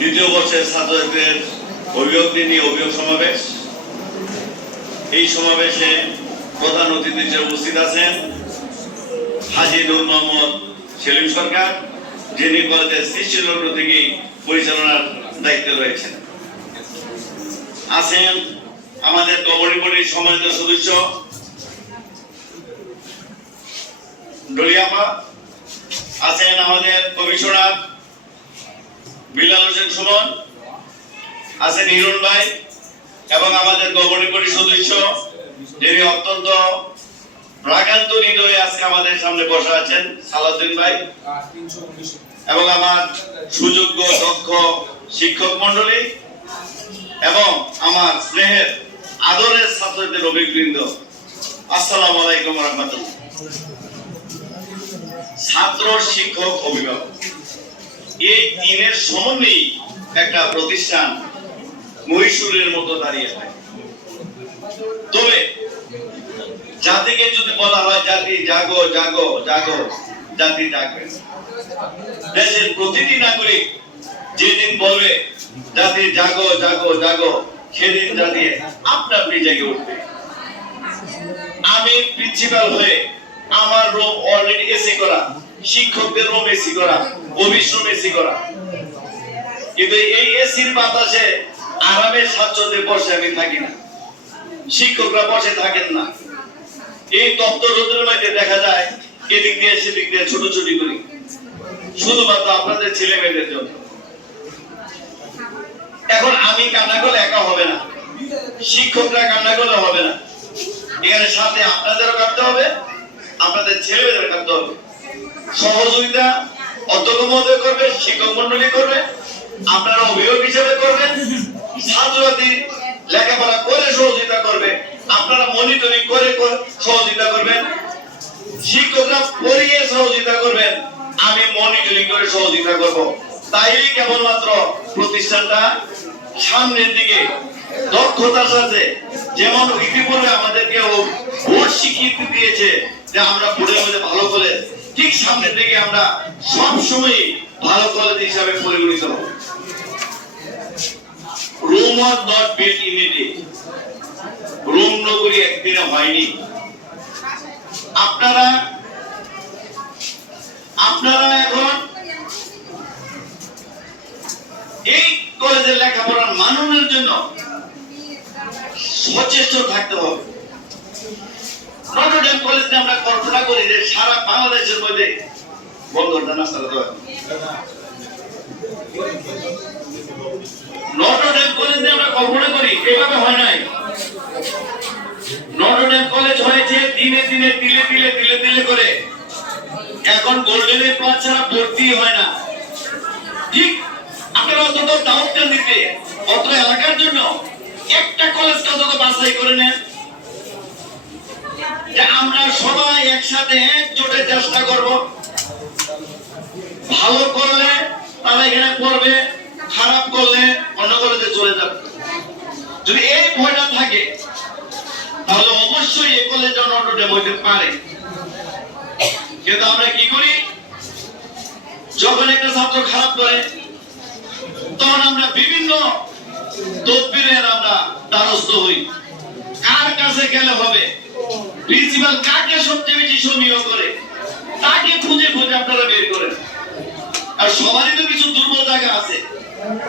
দ্বিতীয় বর্ষের ছাত্রদের অভিভাবক নিয়ে অভিযোগ সমাবেশ। এই সমাবেশে প্রধান অতিথি হিসেবে উপস্থিত আছেন হাজি নূর মোহাম্মদ সেলিম সরকার, যিনি কলেজের সৃষ্টি থেকে পরিচালনার দায়িত্বে রয়েছেন। আছেন আমাদের গভর্নিং বডির সম্মানিত সদস্য, ডলিয়াপা। আছেন আমাদের কমিশনার বিলাল হোসেন সুমন, আছেন হিরণ ভাই এবং আমাদের গভর্নিং সদস্য, যিনি অত্যন্ত রাগান্ত হৃদয়ে আজকে আমাদের সামনে বসে আছেন, সালাউদ্দিন ভাই এবং আমার সুযোগ্য দক্ষ শিক্ষক মন্ডলী এবং আমার স্নেহের আদরের ছাত্রদের অভিবৃন্দ। আসসালামু আলাইকুম রহমতুল্লাহ। ছাত্র শিক্ষক অভিভাবক। এই তিনের সমন্বয়ে একটা প্রতিষ্ঠান মহীশূরের মতো দাঁড়িয়ে থাকে তবে জাতিকে যদি বলা হয় জাতি জাগো জাগো জাগো, জাতি জাগবে। দেশের প্রতিটি নাগরিক যেদিন বলবে, জাতি জাগো জাগো জাগো, সেদিন জাতি আপনা আপনি জেগে উঠবে। আমি প্রিন্সিপাল হয়ে আমার রুম অলরেডি এসি করা। শিক্ষকদের রুম এসি করা রুম এসি করা। কিন্তু এই এসির বাতাসে আরামে স্বাচ্ছন্দ্যে বসে আমি থাকি না। শিক্ষকরা বসে থাকেন না। এই তপ্ত রোদের মধ্যে দেখা যায়, এদিক দিয়ে, সেদিক দিয়ে ছোটাছুটি করি। শুধুমাত্র আপনাদের ছেলে মেয়েদের জন্য। এখন আমি কান্না করলে একা হবে না। শিক্ষকরা কান্না করলে হবে না। এখানে সাথে আপনাদেরও কাঁদতে হবে, আপনাদের ছেলেমেয়েদের কাঁদতে হবে। সহযোগিতা অধ্যক্ষ মহোদয় করবে, শিক্ষক মন্ডলী করবে, আপনারা অভিভাবক হিসেবে করবেন ছাত্রছাত্রী লেখাপড়া করে সহযোগিতা করবে, আপনারা মনিটরিং করে সহযোগিতা করবেন, শিক্ষকরা পড়িয়ে সহযোগিতা করবেন, আমি মনিটরিং করে সহযোগিতা করব। তাই কেবলমাত্র প্রতিষ্ঠানটা সামনের দিকে দক্ষতার সাথে, যেমন ইতিপূর্বে আমাদেরকে ভোট স্বীকৃতি দিয়েছে যে আমরা বোর্ডের মধ্যে ভালো কলেজ ঠিক সামনের দিকে আমরা সব সময় ভালো কলেজ হিসাবে পরিগণিত হব। Rome was not built Rome নগরী একদিনে হয়নি। আপনারা আপনারা এখন এই কলেজের লেখাপড়ার মাননের জন্য সচেষ্ট থাকতে হবে। নটরডেম কলেজে আমরা কল্পনা করি যে সারা বাংলাদেশের মধ্যে বন্ধ নাস্তা দেওয়া নটরডেম কলেজে আমরা কল্পনা করি, এভাবে হয় নাই। নটরডেম কলেজ হয়েছে দিনে দিনে, তিলে তিলে তিলে তিলে করে। এখন গোল্ডেন এ প্লাস ছাড়া ভর্তি হয় না। ঠিক আপনারা অন্তত দাউদকান দিতে অত্র এলাকার জন্য একটা কলেজ অন্তত বাছাই করে নেন। যে আমরা সবাই একসাথে একজোটে চেষ্টা করব। ভালো করলে তারা এখানে পড়বে খারাপ করলে অন্য কলেজে চলে যাবে। যদি এই ভয়টা থাকে, তাহলে অবশ্যই এই কলেজে নটরডেম হইতে পারে। কিন্তু আমরা কি করি? যখন একটা ছাত্র খারাপ করে, তখন আমরা বিভিন্ন তদবিরের আমরা দ্বারস্থ হই। কার কাছে গেলে হবে? প্রিন্সিপাল কাকে সবচেয়ে বেশি সমীহ করে? তাকে খুঁজে খুঁজে আপনারা বের করেন। আর সবারই তো কিছু দুর্বল জায়গা আছে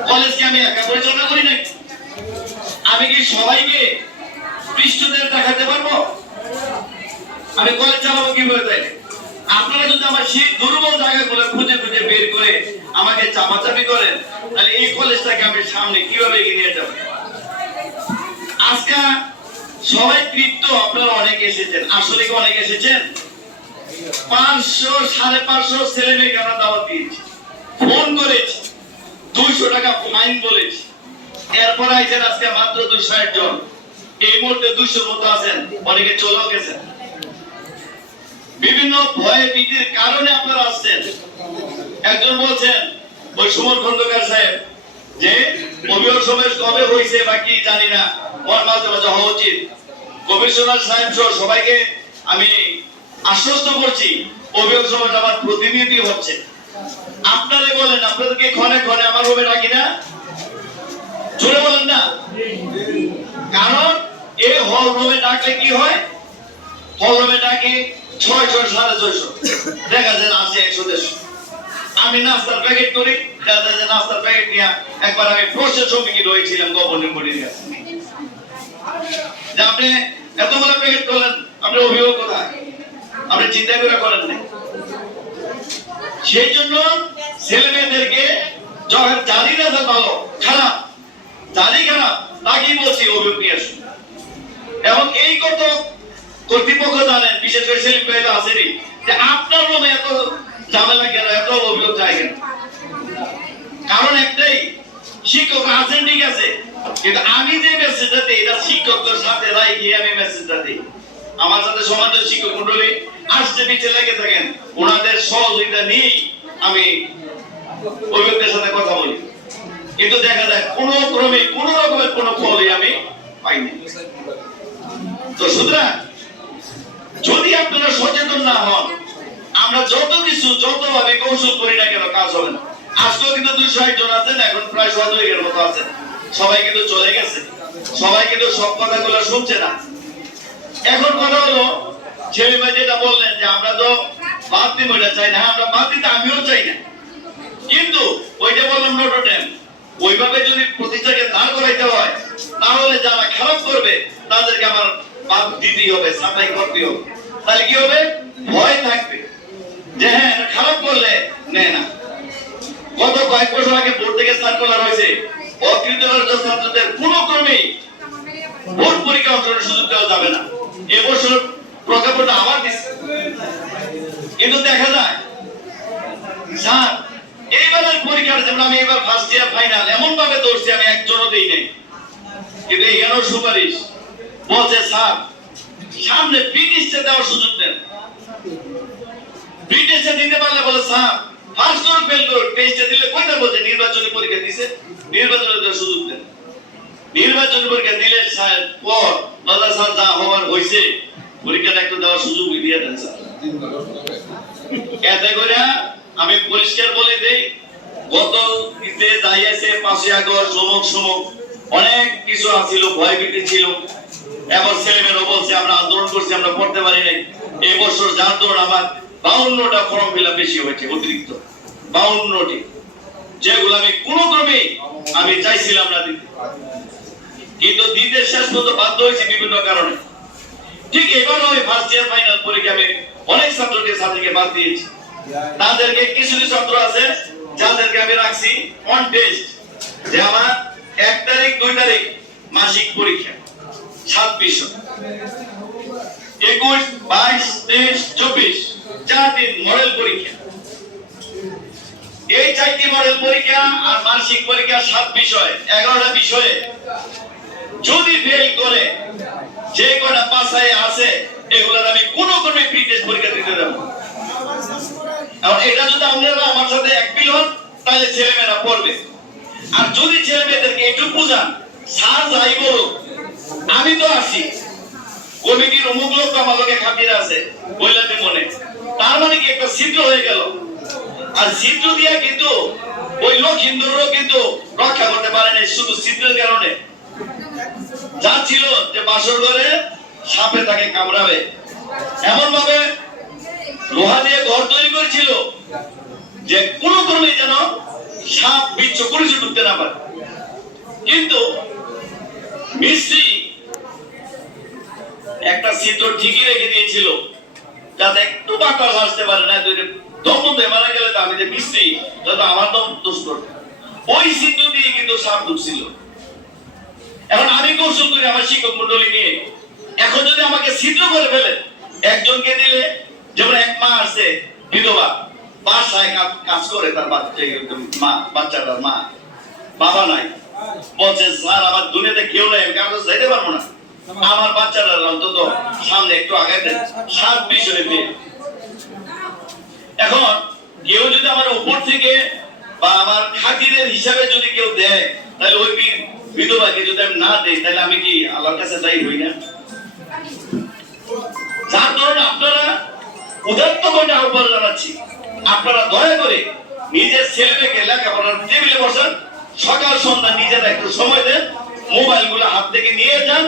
কলেজকে আমি একা পরিচালনা করি নাই আমি কি সবাইকে পৃষ্ঠদের দেখাতে পারব? আমি কলেজ চালাবো কীভাবে তাই? আপনারা যদি আমার সেই দুর্বল জায়গাগুলো খুঁজে খুঁজে বের করে আমাকে চাপাচাপি করেন, তাহলে এই কলেজটাকে আমি সামনে কীভাবে এগিয়ে নিয়ে যাব? আজকে সবাই তৃপ্ত, আপনারা অনেক এসেছেন। আসলে কি অনেক এসেছেন? পাঁচশো, সাড়ে পাঁচশো ছেলে মেয়েকে আমরা দাওয়াত দিয়েছি। ফোন করেছি। দুইশো টাকা মাইন বলেছি। এরপর আইছেন আজকে মাত্র দুই ষাট জন। এই মুহূর্তে দুইশোর মতো আছেন। অনেকে চলেও গেছেন। বিভিন্ন ভয়ে ভীতির কারণে আপনারা আসছেন। একজন বলছেন, ওই সুমন খন্দকার সাহেব, যে অভিযোগ সমাবেশ কবে হয়েছে বা কি জানি না। মাঝে মাঝে হওয়া সবাইকে আমি আশ্বস্ত করছি অভিযোগ আমার প্রতিনিধি হচ্ছে। আপনারা বলেন, আপনাদেরকে ক্ষণে ক্ষণে আমার রুমে ডাকি না? জোরে বলেন না। কারণ এই হল রুমে ডাকলে কি হয়? হল রুমে ডাকি ছয়শো, সাড়ে ছয়শো। দেখা যায় আসে একশো, দেড়শো। আমি নাস্তার প্যাকেট করি দেখা যায় নাস্তার প্যাকেট নিয়ে একবার আমি প্রসেস সমিতি রয়েছিলাম গভর্নমেন্ট বডি নিয়ে যে আপনি এতগুলো প্যাকেট করলেন, আপনি অভিযোগ কোথায়? আপনি চিন্তা করে করেন নাই। সেই জন্য ছেলে মেয়েদেরকে যখন জানি না ভালো, খারাপ জানি খারাপ, তাকেই বলছি অভিযোগ নিয়ে আসুন। এবং এই কত কর্তৃপক্ষ জানেন, বিশেষ করে সেলিম ভাই আসেনি যে আপনার রুমে এত ঝামেলা কেন, এত অভিযোগ যায় কেন? কারণ একটাই, শিক্ষক আছেন ঠিক আছে, কিন্তু আমি যে এটা শিক্ষকদের সাথে রাই গিয়ে আমি আমার সাথে শিক্ষক মন্ডলী আসতে পিছে লেগে থাকেন। ওনাদের সহযোগিতা আমি সাথে কথা বলি। কিন্তু দেখা যায় ক্রমে কোন রকমের ফলই আমি পাইনি তো সুতরাং, যদি আপনারা সচেতন না হন, আমরা যত কিছু, যতভাবে কৌশল করি না কেন কাজ হবে না। আজকেও কিন্তু ষাট জন আছেন, এখন প্রায় শতকের মতো আছেন। সবাই কিন্তু চলে গেছে। সবাই কিন্তু সব কথাগুলো শুনছে না। এখন কথা হলো ছেলে ভাই যেটা বললেন যে আমরা তো বাদ দিব এটা চাই না। হ্যাঁ, আমরা বাদ দিতে আমিও চাই না। কিন্তু ওই যে বললাম নোটোটেম ওইভাবে যদি প্রতিষ্ঠাকে দাঁড় করাইতে হয় তাহলে যারা খারাপ করবে তাদেরকে আমার বাদ দিতেই হবে সাফাই করতে হবে। তাহলে কি হবে? ভয় থাকবে। যে হ্যাঁ খারাপ করলে নেয় না। গত কয়েক বছর আগে বোর্ড থেকে সার্কুলার হয়েছে। ছাত্রদের কোনো ক্রমেই বোর্ড পরীক্ষা অংশগ্রহণের সুযোগ দেওয়া যাবে না। এবছর প্রজ্ঞাপনটা আবার দিচ্ছে। কিন্তু দেখা যায়, স্যার এইবারের পরীক্ষার, যেমন আমি এবার ফার্স্ট ইয়ার ফাইনাল এমন ভাবে দৌড়ছি, আমি একজনও দেই নাই। কিন্তু এখানেও সুপারিশ। বলছে, স্যার, সামনে ব্রিটিশে দেওয়ার সুযোগ দেন। ব্রিটিশে দিতে পারলে বলে, স্যার ফেল করে টেস্টে দিলে কয়টা বলছে নির্বাচনী পরীক্ষা দিছে? নির্বাচনের সুযোগ দেন। নির্বাচন পরীক্ষা দিলে পর যা হওয়ার হয়েছে পরীক্ষাটা একটু দেওয়ার সুযোগ দিয়ে দেন, স্যার। এতে করে আমি পরিষ্কার বলে দেই, গত ঈদে আছে পাঁচই আগস্ট, সমক সমক, অনেক কিছু আছিল ভয় ভীতি ছিল। এবার ছেলেমেয়েরা বলছে, আমরা আন্দোলন করছি, আমরা পড়তে পারি নাই। এই বছর যার দৌড় আমার বাউন্নটা ফর্ম ফিল বেশি হয়েছে, অতিরিক্ত। বাউন্নটি। যেগুলো আমি কোনো ক্রমে আমি চাইছিলাম না দিতে। কিন্তু দিতে শেষ পর্যন্ত বাধ্য হয়েছে বিভিন্ন কারণে। ঠিক এবার ওই ফার্স্ট ইয়ার ফাইনাল পরীক্ষা আমি অনেক ছাত্রকে ছাত্রীকে বাদ দিয়েছি। তাদেরকে কিছু কিছু ছাত্র আছে যাদেরকে আমি রাখছি অন টেস্ট যে আমার এক তারিখ, দুই তারিখ মাসিক পরীক্ষা বিষয় একুশ, বাইশ, তেইশ, চব্বিশ। চার মডেল পরীক্ষা। এই চারটি মডেল পরীক্ষা আর মাসিক পরীক্ষা সাত বিষয়, এগারোটা বিষয়ে যদি ফেল করে, যে কটা পাশায় আছে, এগুলোর আমি কোনো কোনো প্রি পরীক্ষা দিতে দেবো। আর এটা যদি আপনারা আমার সাথে একবিল হন, তাহলে ছেলেমেয়েরা পড়বে। আর যদি ছেলে মেয়েদেরকে একটু বুঝান, স্যার যাই বলুক, আমি তো আছি কমিটির অমুক লোক আমার লোকে খাতির আছে বললাম মনে। তার মানে কি একটা ছিদ্র হয়ে গেল। আর ছিদ্র দিয়ে কিন্তু ওই লোক হিন্দুরও কিন্তু রক্ষা করতে পারে না শুধু ছিদ্রের কারণে। যা ছিল যে বাসর ঘরে সাপে তাকে কামড়াবে। এমন ভাবে লোহা দিয়ে ঘর তৈরি করেছিল যে কোন ক্রমে যেন সাপ বিচ্ছ করেছে ঢুকতে না পারে। কিন্তু মিস্ত্রি একটা ছিদ্র ঠিকই রেখে দিয়েছিল। যাতে একটু বাতাস আসতে পারে না তুই দম মারা গেলে তো আমি যে মিস্ত্রি আমার দম দোষ করবে। ওই দিয়ে কিন্তু সাপ ঢুকছিল এখন আমি কৌশল করি আমার শিক্ষক মন্ডলী নিয়ে। এখন যদি আমাকে করে ফেলে, একজনকে দিলে, যেমন এক মা আছে, বিধবা, বাসায় কাজ- কাজ করে, তার বাচ্চা মা, বাচ্চাটার মা, বাবা নাই। বলছে, স্যার, আমার দুনিয়াতে কেউ নাই, আমি কারও যাইতে পারব না। আমার বাচ্চাটার অন্তত সামনে একটু আগাইতে সাত বিষয়ে পেয়ে এখন কেউ যদি আমার উপর থেকে বা আমার খাতিরের হিসাবে যদি কেউ দেয়, তাহলে ওই বিধবাকে যদি আমি না দেই, তাহলে আমি কি আল্লাহর কাছে দায়ী হই না? যার ধরুন আপনারা উদাত্ত করে আহ্বান জানাচ্ছি। আপনারা দয়া করে নিজের ছেলেমেয়েকে লেখাপড়ার টেবিলে বসেন, সকাল সন্ধ্যা নিজের একটু সময় দেন মোবাইলগুলো হাত থেকে নিয়ে যান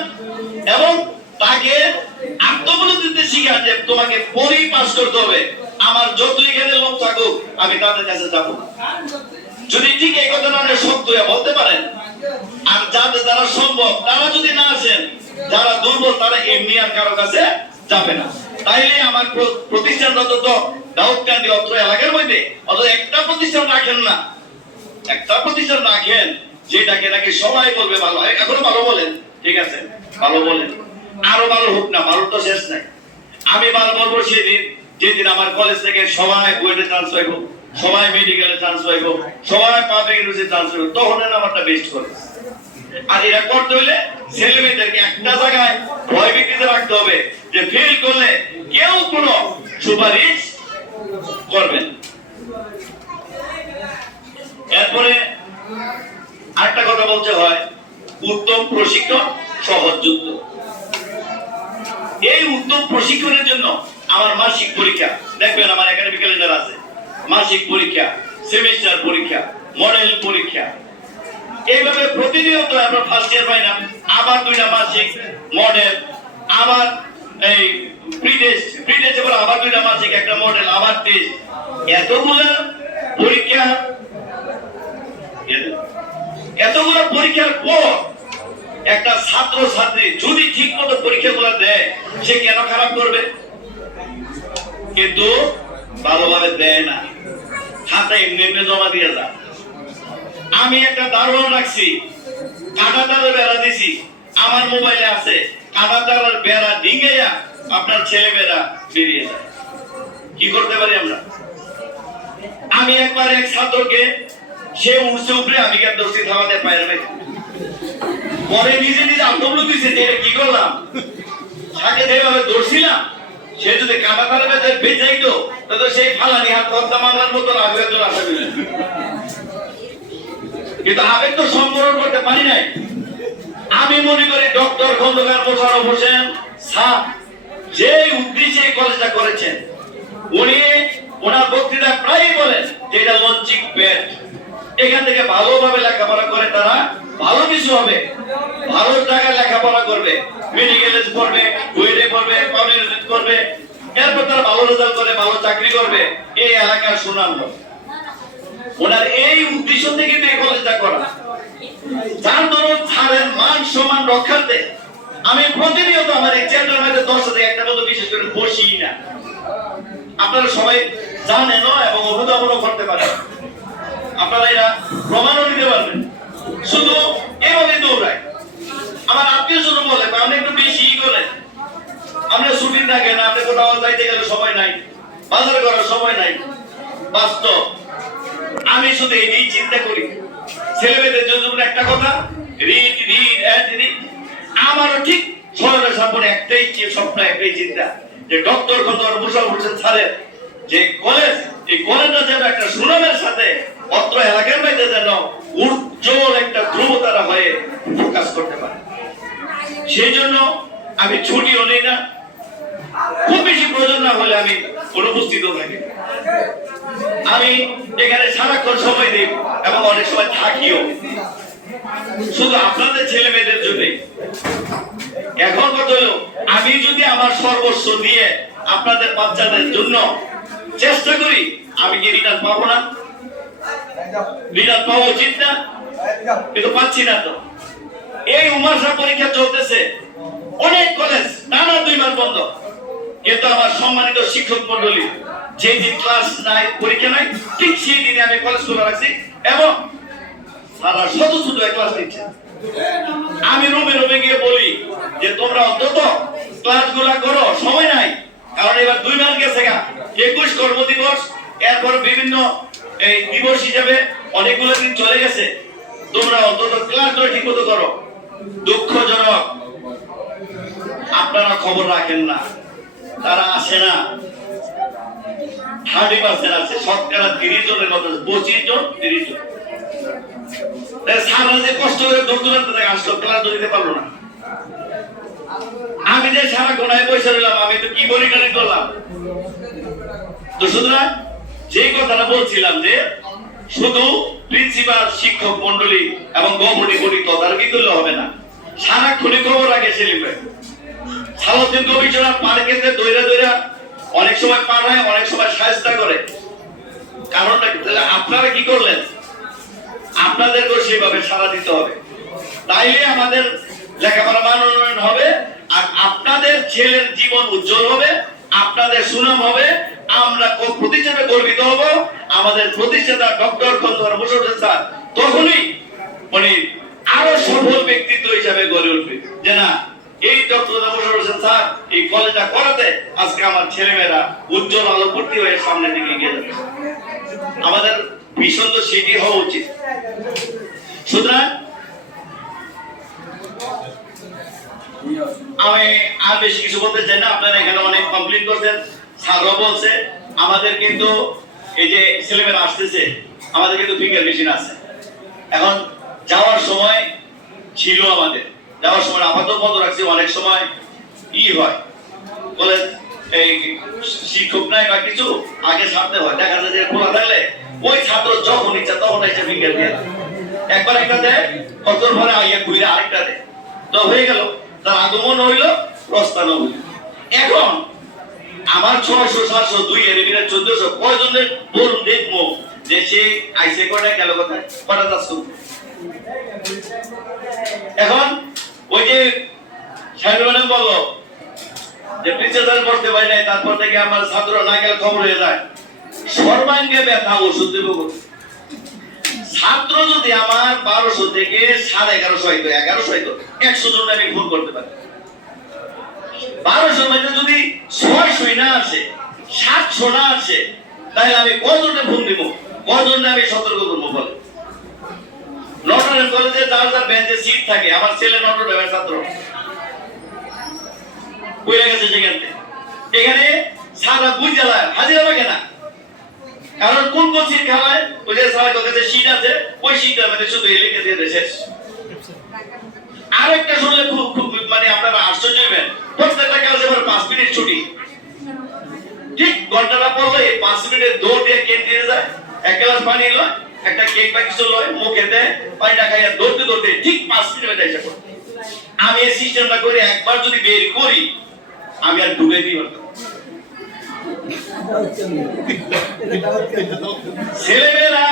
এবং তাকে আত্মবলি দিতে শিখান যে তোমাকে পরেই পাস করতে হবে। আমার যত এখানে লোক থাকুক, আমি তাদের কাছে যাব না। যদি ঠিক এই কথা না হয়ে বলতে পারেন, আর যাদের দ্বারা সম্ভব, তারা যদি না আসেন, যারা দুর্বল, তারা এমনি আর কারও কাছে যাবে না। তাইলে আমার প্র- প্রতিষ্ঠানরত তো দাউদকান্দি অত্র এলাকার মধ্যে অত একটা প্রতিষ্ঠান রাখেন না। একটা প্রতিষ্ঠান রাখেন যেটাকে নাকি সবাই বলবে ভালো। এখনও ভালো বলেন। ঠিক আছে? ভালো বলেন। আরও ভালো হোক না ভালো তো শেষ নাই। আমি ভালো বলব সেদিন, যেদিন আমার কলেজ থেকে সবাই বুয়েটে চান্স পাইব সবাই মেডিকেলে চান্স পাইব সবাই পাবলিক ইউনিভার্সিটি চান্স পাইব তখন নাম্বারটা বেস্ট করে। আর এটা করতে হলে ছেলে মেয়েদেরকে একটা জায়গায় ভয় ভীতিতে রাখতে হবে, যে ফেল করলে কেউ কোনো সুপারিশ করবেন এরপরে আরেকটা কথা বলতে হয়, উত্তম প্রশিক্ষণ সহজ যুদ্ধ। এই উত্তম প্রশিক্ষণের জন্য আমার মাসিক পরীক্ষা, দেখবেন আমার একাডেমিক ক্যালেন্ডার আছে। মাসিক পরীক্ষা সেমিস্টার পরীক্ষা মডেল পরীক্ষা। এইভাবে প্রতিনিয়ত আমরা ফার্স্ট ইয়ার পাই না, আবার দুইটা মাসিক মডেল আবার এই প্রি টেস্ট প্রি আবার দুইটা মাসিক, একটা মডেল আবার টেস্ট এতগুলো পরীক্ষা এতগুলো পরীক্ষার পর একটা ছাত্র ছাত্রী যদি ঠিক মতো পরীক্ষাগুলো দেয়, সে কেন খারাপ করবে? কিন্তু ভালোভাবে দেয় না। খাতা এমনি জমা দিয়ে যায়। আমি একটা দারোয়ান রাখছি, কাটা তারের বেড়া দিছি, আমার মোবাইলে আছে। কাটা তারের বেড়া ডিঙ্গাইয়া আপনার ছেলে মেয়েরা বেরিয়ে যায়। কি করতে পারি আমরা? আমি একবার এক ছাত্রকে সে উপরে, আমি কেন থামাতে পারি নিজে নিজে দিছে যে কি করলাম? সে যদি বেঁচাইতো তাহলে সেই ফালানি হাত হত্যা মামলার মতো করি কিন্তু আবেগ তো সম্বরণ করতে পারি নাই। আমি মনে করি ডক্টর খন্দকার মোশারফ হোসেন স্যার, যে উদ্দেশ্যে কলেজটা করেছেন, উনি ওনার বক্তৃতা প্রায়ই বলেন যে এটা লঞ্চিং প্যাড এখান থেকে ভালোভাবে লেখাপড়া করে তারা ভালো কিছু হবে। ভালো জায়গায় লেখাপড়া করবে মেডিকেলে পড়বে বুয়েটে পড়বে পাবলিক করবে। এরপর তারা ভালো রেজাল্ট করে, ভালো চাকরি করবে। এই এলাকার সুনাম হবে ওনার এই উদ্দেশ্য থেকে এই কলেজটা করা। যার দরুন ছাড়ের মান সম্মান রক্ষার্থে আমি প্রতিনিয়ত আমার এই চ্যানেলের মধ্যে দশ থেকে একটা মতো বিশেষ করে বসি না। আপনারা সবাই জানেন এবং অনুধাবনও করতে পারেন। আপনারা এরা প্রমাণও দিতে পারবেন। শুধু এভাবে দৌড়ায়। আমার আত্মীয় জন বলে আপনি একটু বেশি করেন। আপনি ছুটি থাকেন আপনি কোথাও যাইতে গেলে সময় নাই। বাজার করার সময় নাই। বাস্তব। আমি শুধু এই চিন্তা করি। ছেলেমেয়েদের জন্য একটা কথা, রিড রিড, অ্যান্ড রিড। আমারও ঠিক শহরের সামনে একটাই স্বপ্ন, একটাই চিন্তা, যে ডক্টর খন্দর মুশারফ হোসেন স্যারের, যে কলেজ, এই কলেজটা যেন একটা সুনামের সাথে অত্র এলাকার মধ্যে যেন উজ্জ্বল একটা ধ্রুবতারা হয়ে ফোকাস করতে পারে। সেই জন্য আমি ছুটিও নেই না, খুব বেশি প্রয়োজন না হলে আমি অনুপস্থিত থাকি। আমি এখানে সারাক্ষণ সময় দিই এবং অনেক সময় থাকিও। শুধু আপনাদের ছেলে মেয়েদের জন্য এখন কথা হলো, আমি যদি আমার সর্বস্ব দিয়ে আপনাদের বাচ্চাদের জন্য চেষ্টা করি, আমি কি রিটার্ন পাবো না? রিটার্ন পাওয়া উচিত না কিন্তু পাচ্ছি না তো। এই পরীক্ষা চলতেছে। অনেক কলেজ দুই মাস বন্ধ। কিন্তু আমার সম্মানিত শিক্ষক মন্ডলী যেই দিন ক্লাস নাই, পরীক্ষা নাই, ঠিক সেই দিনে আমি কলেজ খোলা রাখছি এবং সারা শত শত ক্লাস নিচ্ছে আমি রুমে রুমে গিয়ে বলি যে, তোমরা অন্তত ক্লাসগুলা করো, সময় নাই। কারণ এবার দুই মাস গেছে গা। একুশ কর্ম দিবস এরপর বিভিন্ন এই দিবস হিসাবে অনেকগুলো দিন চলে গেছে। তোমরা অন্তত ক্লাস ঠিক মতো করো। দুঃখজনক। আপনারা খবর রাখেন না। তারা আসে না। থার্টি পার্সেন্ট আছে। শতকরা তিরিশ জনের মতো পঁচিশ জন, তিরিশ জন। সারা যে কষ্ট করে থেকে আসলো দিতে পারল না। আমি যে সারা কোনায় পয়সা দিলাম আমি তো কি মনিটরিং করলাম? তো সুতরাং যে কথাটা বলছিলাম যে শুধু প্রিন্সিপাল, শিক্ষক মন্ডলী এবং গভর্নিং বডি তদারকি করলে হবে না। সারাক্ষণই খবর ভাই সালাউদ্দিন কমিশনার দৈরা দৈরা অনেক সময় পাঠায় অনেক সময় করে। কারণটা তাহলে আপনারা কি করলেন? আপনাদেরকেও সেভাবে সাড়া দিতে হবে। তাইলে আমাদের লেখাপড়া মান উন্নয়ন হবে, আর আপনাদের ছেলের জীবন উজ্জ্বল হবে, আপনাদের সুনাম হবে আমরা প্রতিষ্ঠানে গর্বিত হব। আমাদের প্রতিষ্ঠাতা ডক্টর খন্দকার মুশারফ স্যার তখনই মানে আরও সফল ব্যক্তিত্ব হিসাবে গড়ে উঠবে। যে না, এই ডক্টর হোসেন স্যার এই কলেজটা করাতে আজকে আমার ছেলেমেয়েরা উজ্জ্বল আলোকবর্তী হয়ে সামনের দিকে এগিয়ে যাবে। আমাদের ভীষণ তো সেটি হওয়া উচিত। সুতরাং আমি আর বেশি কিছু বলতে চাই না। আপনারা এখানে অনেক কমপ্লিট করছেন। বলছে, আমাদের কিন্তু এই যে ছেলেমেয়েরা আসতেছে, আমাদের কিন্তু ফিঙ্গার মেশিন আছে। এখন যাওয়ার সময় ছিল আমাদের। যাওয়ার সময় বন্ধ রাখছি, অনেক সময় ই হয়। বলে এই শিক্ষক নাই বা কিছু, আগে ছাড়তে হয়। দেখা যায় যে খোলা থাকলে ওই ছাত্র যখন ইচ্ছা তখন এসে ফিঙ্গার দিয়ে একবার একটা দেয় পরে আইয়া ঘুরে আরেকটা দেয়। তো হয়ে গেল, তার আগমন হইল প্রস্থান হইল এখন আমার ছয়শো, সাতশো, দুই এর বিরা চোদ্দশো। কয়জনের বলুন দেখব যে সে আইসে কয়টা, গেল কোথায়? কটা চাষ এখন ওই যে সাহেব ম্যাডাম যে প্রিন্সেসার পড়তে পারি নাই, তারপর থেকে আমার ছাত্র না গেলে খবর হয়ে যায়। সর্বাঙ্গে ব্যথা ওষুধ দেবো ছাত্র যদি আমার বারোশো থেকে সাড়ে এগারোশো হয়তো এগারোশো হয়তো একশো জন আমি ফোন করতে পারি। বারোশো মধ্যে যদি ছয়শো না আসে সাতশো না আসে, তাহলে আমি কজনে ফোন দিব? কজনে আমি সতর্ক করব বলে? নটরডেম কলেজে যার যার বেঞ্চে সিট থাকে, আমার ছেলে ছাত্র। গেছে এখানে সারা বুঝে যায় হাজিরা লাগে না কারণ কোন কোন সিট খাওয়ায়? ওই যে কাছে সিট আছে, ওই সিটটার মধ্যে শুধু লিখে দিয়ে, শেষ। আরেকটা শুনলে খুব খুব মানে আপনারা আশ্চর্য হবেন। প্রত্যেকটা ক্লাসে পর পাঁচ মিনিট ছুটি। ঠিক ঘন্টাটা পড়লে এই পাঁচ মিনিটের দৌড় দিয়ে ক্যান্টিনে যায়। এক গ্লাস পানি লয়, একটা কেক বা কিছু লয়, মুখে দেয়, পানিটা খাইয়া দৌড়তে দৌড়তে ঠিক পাঁচ মিনিট এসে পড়ে আমি এই সিস্টেমটা করে একবার যদি বের করি, আমি আর ডুবে দিই পারতাম ছেলেমেয়েরা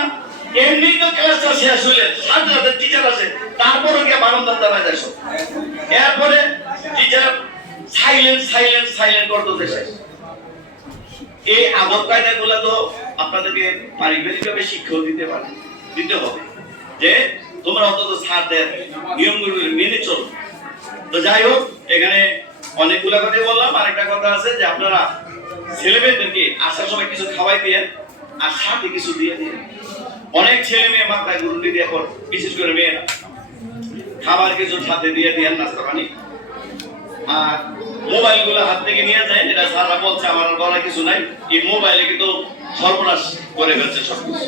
মেনে চলো। তো যাই হোক, এখানে অনেকগুলা কথাই বললাম, আরেকটা কথা আছে যে আপনারা ছেলেমেয়েদেরকে আসার সময় কিছু খাওয়াই দিয়ে আর সাথে কিছু দিয়ে দিয়ে অনেক ছেলে মেয়ে মাথায় গুরুন্ডি দিয়ে পর বিশেষ করে মেয়েরা। খাবার কিছু সাথে দিয়ে দিয়ে নাস্তা পানি। আর মোবাইলগুলো হাত থেকে নিয়ে যায় এটা সারা বলছে, আমার বলার কিছু নাই। এই মোবাইলে কিন্তু সর্বনাশ করে ফেলছে সব কিছু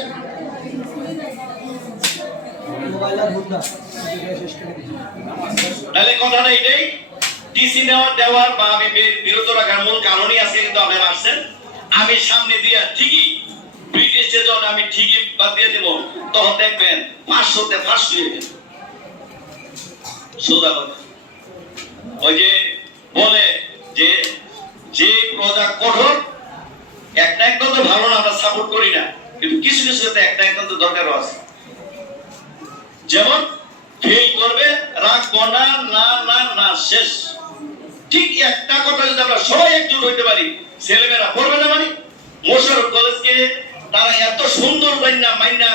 তাহলে কথাটা এটাই। ডিসি নেওয়ার দেওয়ার বা আমি বিরত রাখার মূল কারণই আজকে কিন্তু আপনারা আসছেন। আমি সামনে দিয়া ঠিকই ব্রিটিশে যখন আমি ঠিকই বাদ দিয়ে দেবো, তখন দেখবেন পাঁচশোতে ফার্স্ট হয়ে গেল সোজা কথা। ওই যে বলে যে যে প্রজা কঠোর একটা একদম ভালো না, আমরা সাপোর্ট করি না। কিন্তু কিছু কিছু একটা একদম তো দরকারও আছে। যেমন ফেল করবে রাখব না না না না, শেষ। ঠিক একটা কথা যদি আমরা সবাই একজুট হইতে পারি, ছেলেমেয়েরা পড়বে না মানে? মোশারফ কলেজকে তারা এত সুন্দর মাইনা মাইনা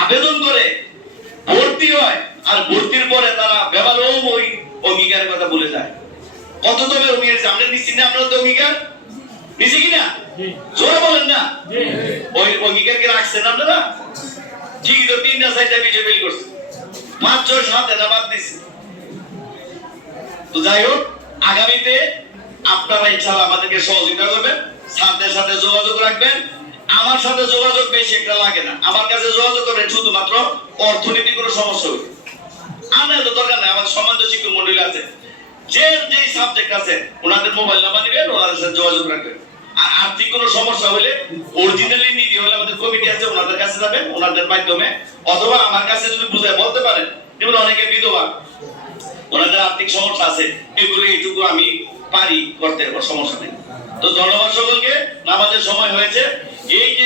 আবেদন করে ভর্তি হয় আর ভর্তির পরে তারা বেবালম ওই অঙ্গীকারের কথা বলে যায়। কত তবে অঙ্গীকার আমরা নিচ্ছি না আমরা তো অঙ্গীকার? নিছি কিনা জোরে বলেন না। ওই অঙ্গীকার কি রাখছেন আপনারা? ঠিক তো তিনটা বিল করছে। পাঁচ ছয় সাত এটা বাদ দিচ্ছে তো যাই হোক আগামীতে আপনারা ইনশাআল্লাহ আমাদেরকে সহযোগিতা করবেন স্যারদের সাথে যোগাযোগ রাখবেন। আমার সাথে যোগাযোগ বেশি একটা লাগে না। আমার কাছে যোগাযোগ করে শুধুমাত্র অর্থনীতি কোনো সমস্যা হবে আমার তো দরকার নাই, আমার সমাজ শিক্ষক মন্ডলী আছে। যে যে সাবজেক্ট আছে, ওনাদের মোবাইল নাম্বার নেবেন, ওনাদের সাথে যোগাযোগ রাখবেন। আর আর্থিক কোনো সমস্যা হলে অরিজিনালি নিধি হলে আমাদের কমিটি আছে, ওনাদের কাছে যাবে ওনাদের মাধ্যমে। অথবা আমার কাছে যদি বুঝায় বলতে পারেন, যেমন অনেকে বিধবা, ওনাদের আর্থিক সমস্যা আছে, এগুলো এইটুকু আমি পারি করতে সমস্যা নেই। তো ধন্যবাদ সকলকে। নামাজের সময় হয়েছে। এই